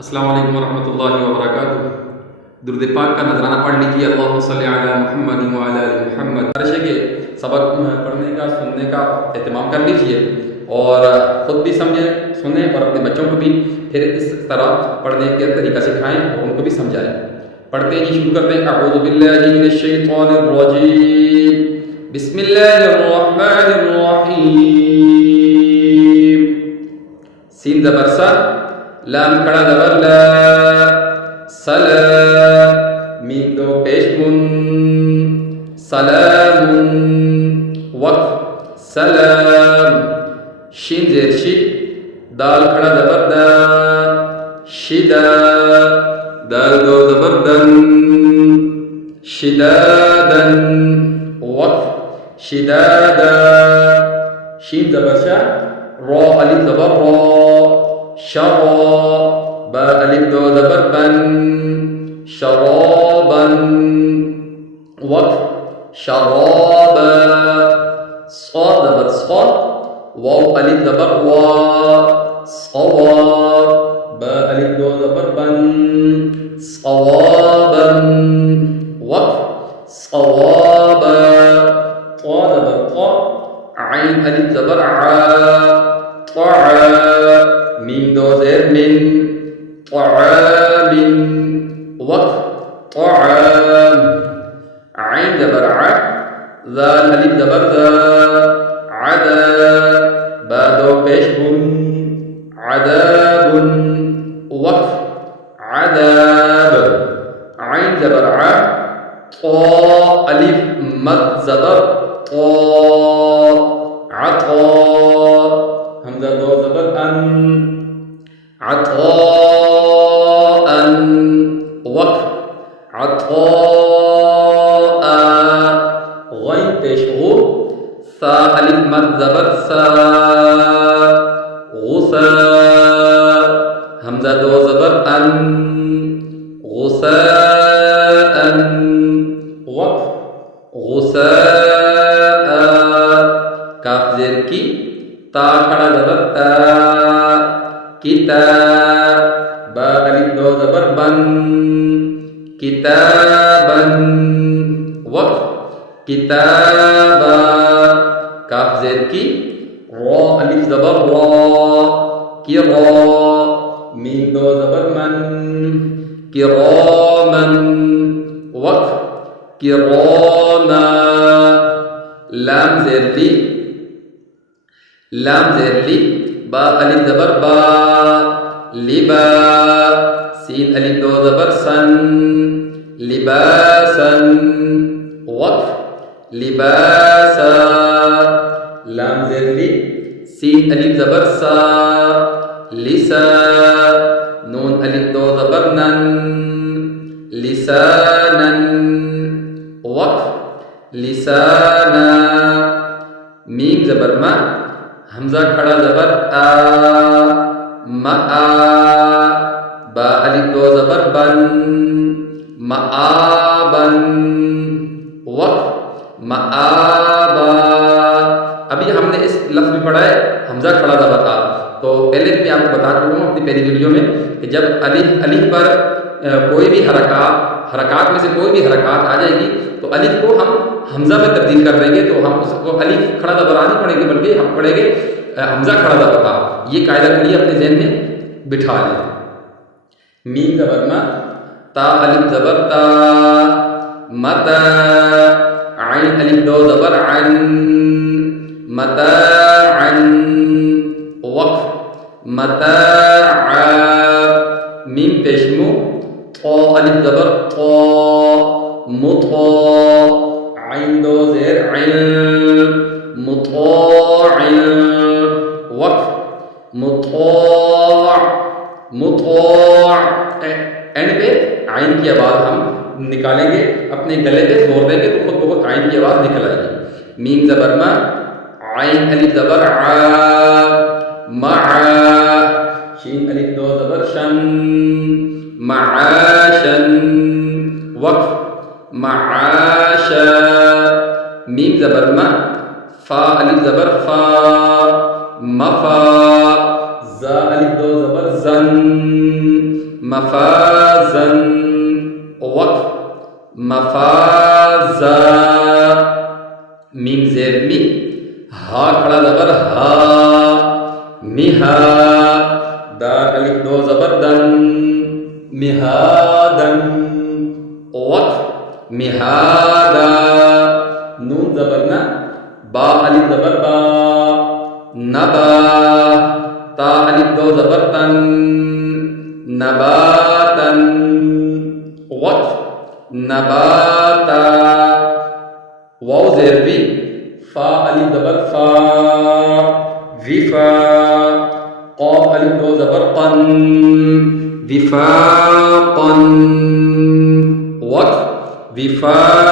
अस्सलाम वालेकुम वरहमतुल्लाहि वबरकातुहू। दुरूद पाक का नजराना पढ़ लीजिए। अल्लाहुम्मा सल्लि अला मुहम्मद व अला आलि मुहम्मद। दर्शे के सबक पढ़ने का सुनने का एहतमाम कर लीजिए और ख़ुद भी समझें, सुने और अपने बच्चों को भी फिर इस तरह पढ़ने के तरीका सिखाएं और उनको भी समझाएं। पढ़ते ही शुरू करते हैं। अऊज़ु बिल्लाहि मिनश शैतानिर रजीम, बिस्मिल्लाहिर रहमानिर रहीम। सीन ज़बर सा, लाम खड़ा ज़बर ला, सलाम, मीम दो पेश मुन, सलामुन, वक्फ सलाम, शीन ज़ेर शी, दाल खड़ा ज़बर दा, शिदा, दाल दो ज़बर दन, शिदादन, वक्फ शिदादा, शीन ज़बर शा, रा अलिफ ज़बर रा, शरा, बा अलिफ दो ज़बर बन, शराबन, वक्फ शराबा, साद ज़बर सा, वाव अलिफ ज़बर वा, सवा, बा अलिफ दो ज़बर बन, सवाबन, वक्फ सवाबा, ता ज़बर ता, आइन अलिफ ज़बर आ, ता, मीम दो ज़ेर मिन, तामिन, वक्फ ताम, आइन ज़बर आ, ज़ाल अलिफ ज़बर ज़ा, अदा, बा दो पेश बुन, अदाबुन, वक्फ अदाब, आइन ज़बर आ, ता अलिफ मद ज़बर ता, अता, हमज़ा दो ज़बर अन, अताअन, वक्फ अताआ, गैन पेश गु, सा अलिफ मद ज़बर सा, गुसा, हमज़ा दो ज़बर अन, गुसाअन, वक्फ गुसाआ, काफ ज़ेर की, ता खड़ा ज़बर ता, किताब, बा अलिफ दो ज़बर बन, किताबन, वक्फ किताबा, काफ ज़ेर की, रा अलिफ ज़बर रा, किरा, मीम दो ज़बर मन, किरामन, वक्फ किरामा, लाम ज़ेर ली, लाम ज़ेर ली, बा अलिफ ज़बर बा, लिबा, सीन अलिफ दो ज़बर सन, लिबासन, वक्फ लिबासा, लाम ज़ेर ली, सीन अलिफ ज़बर सा, लिसा, नून अलिफ दो ज़बर नन, लिसानन, वक्फ लिसाना, मीम ज़बर मा, हमज़ा खड़ा ज़बर आ, मआ, बा अलिफ दो ज़बर बन, मआबन, वक्फ मआबा। अभी हमने इस लफ्ज़ में पढ़ा है हमज़ा खड़ा ज़बर आ। तो पहले भी आपको बता चुका हूँ अपनी पहली वीडियो में कि जब अलिफ पर कोई भी हरकात में से कोई भी हरकात आ जाएगी तो अलिफ को हम हमज़ा में तब्दील कर देंगे। तो हम उसको अलिफ खड़ा ज़बर आ नहीं पढ़ेंगे बल्कि हम पढ़ेंगे हमज़ा खड़ा ज़बर आ। ये कायदा करिए अपने ज़हन में बिठा लें। मीम ज़बर मा, ता अलिफ ज़बर ता, मता, आइन अलिफ दो ज़बर अन, मताअन, वक्फ मताअ, मीम पेश मु, ता अलिफ ज़बर ता, मुता, आइन दो ज़ेर अन, मुताअन, वक्फ मुता, मुता, एंड पे आइन की आवाज़ हम निकालेंगे, अपने गले पे जोर देंगे तो खुद बहुत आइन की आवाज़ निकल आएगी। मीम ज़बर मा, आइन अलिफ ज़बर आ, मआ, शीन अलिफ दो ज़बर शन, मआशन, वक्फ मआशा, मीम ज़बर मा, फा अलिफ ज़बर फा, मफा, ज़ा अलिफ दो ज़बर ज़न, मफाजन, वक्फ, मफाजा, मीम ज़ेर मी, हा खड़ा ज़बर हा, मिहा, दाल अलिफ दो ज़बर दन, मिहादन, वक्फ, मिहादा, नून ज़बर ना, बा अलिफ ज़बर बा, नबा, ता अलिफ दो ज़बर तन, नबातन, वक्फ, नबाता, वाव ज़ेर वी, फा अलिफ ज़बर फा, विफा, क़ाफ अलिफ दो ज़बर क़न, विफाक़न, वक्फ, विफा